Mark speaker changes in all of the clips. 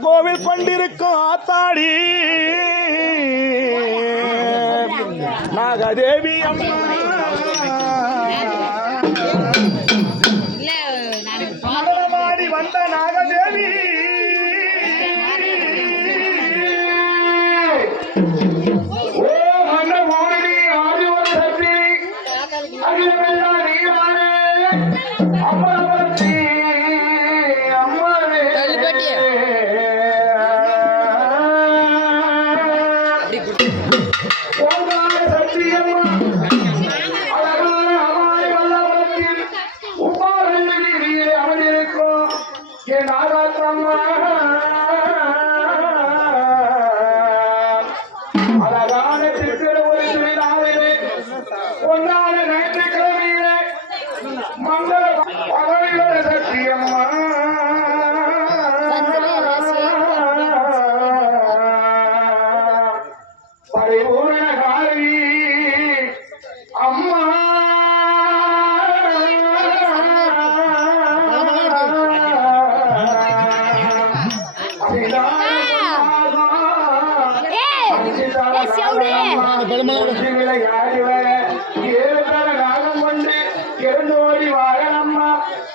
Speaker 1: கோவில் கொண்டிருக்கும் ஆத்தாடி. நாகதேவி அம்மா. வந்த நாகதேவி. ஓ சத்தியமா?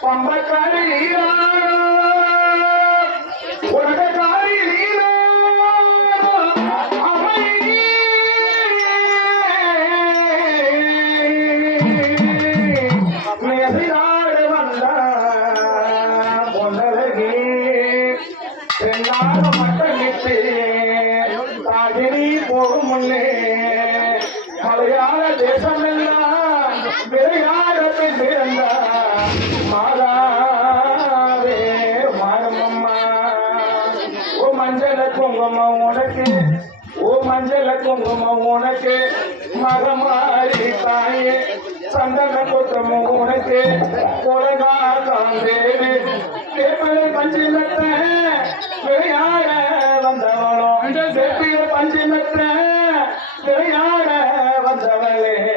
Speaker 1: பம்பக்காரி உலகக்காரி நீரோ நெசினாடு வந்த பொன்னழகே பெண்ணாக மட்டமிட்டு தாகினி போகும் முன்னே. மலையாள தேசமெல்லாம் விளையாட பிறந்த மாதாவே மானம்மா ஓ மஞ்சள குங்குமம் உனக்கு ஓ மஞ்சள குங்குமம் உனக்கு மகமாரி தாயே. சந்தன குத்தமும் உனக்கு உலகா காந்தேவி தேப்பலை பஞ்சிமத்த விளையாட வந்தவளும் செப்பிய பஞ்சிமத்த விளையாட আমার জানা নেই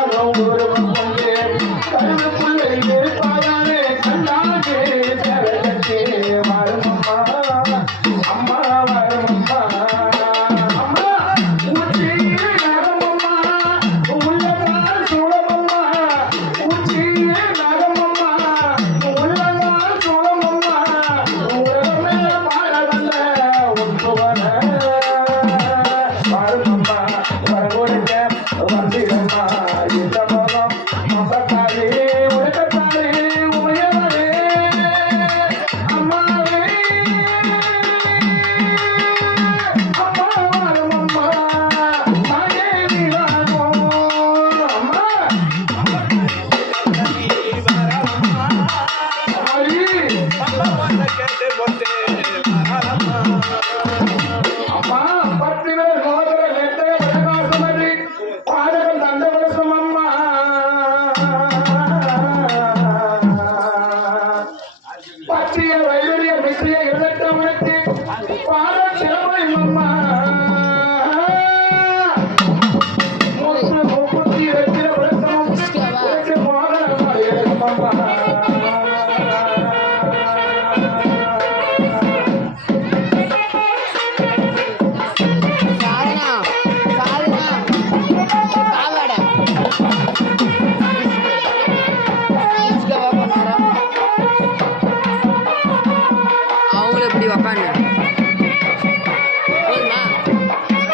Speaker 1: இருதட்டமனுக்கு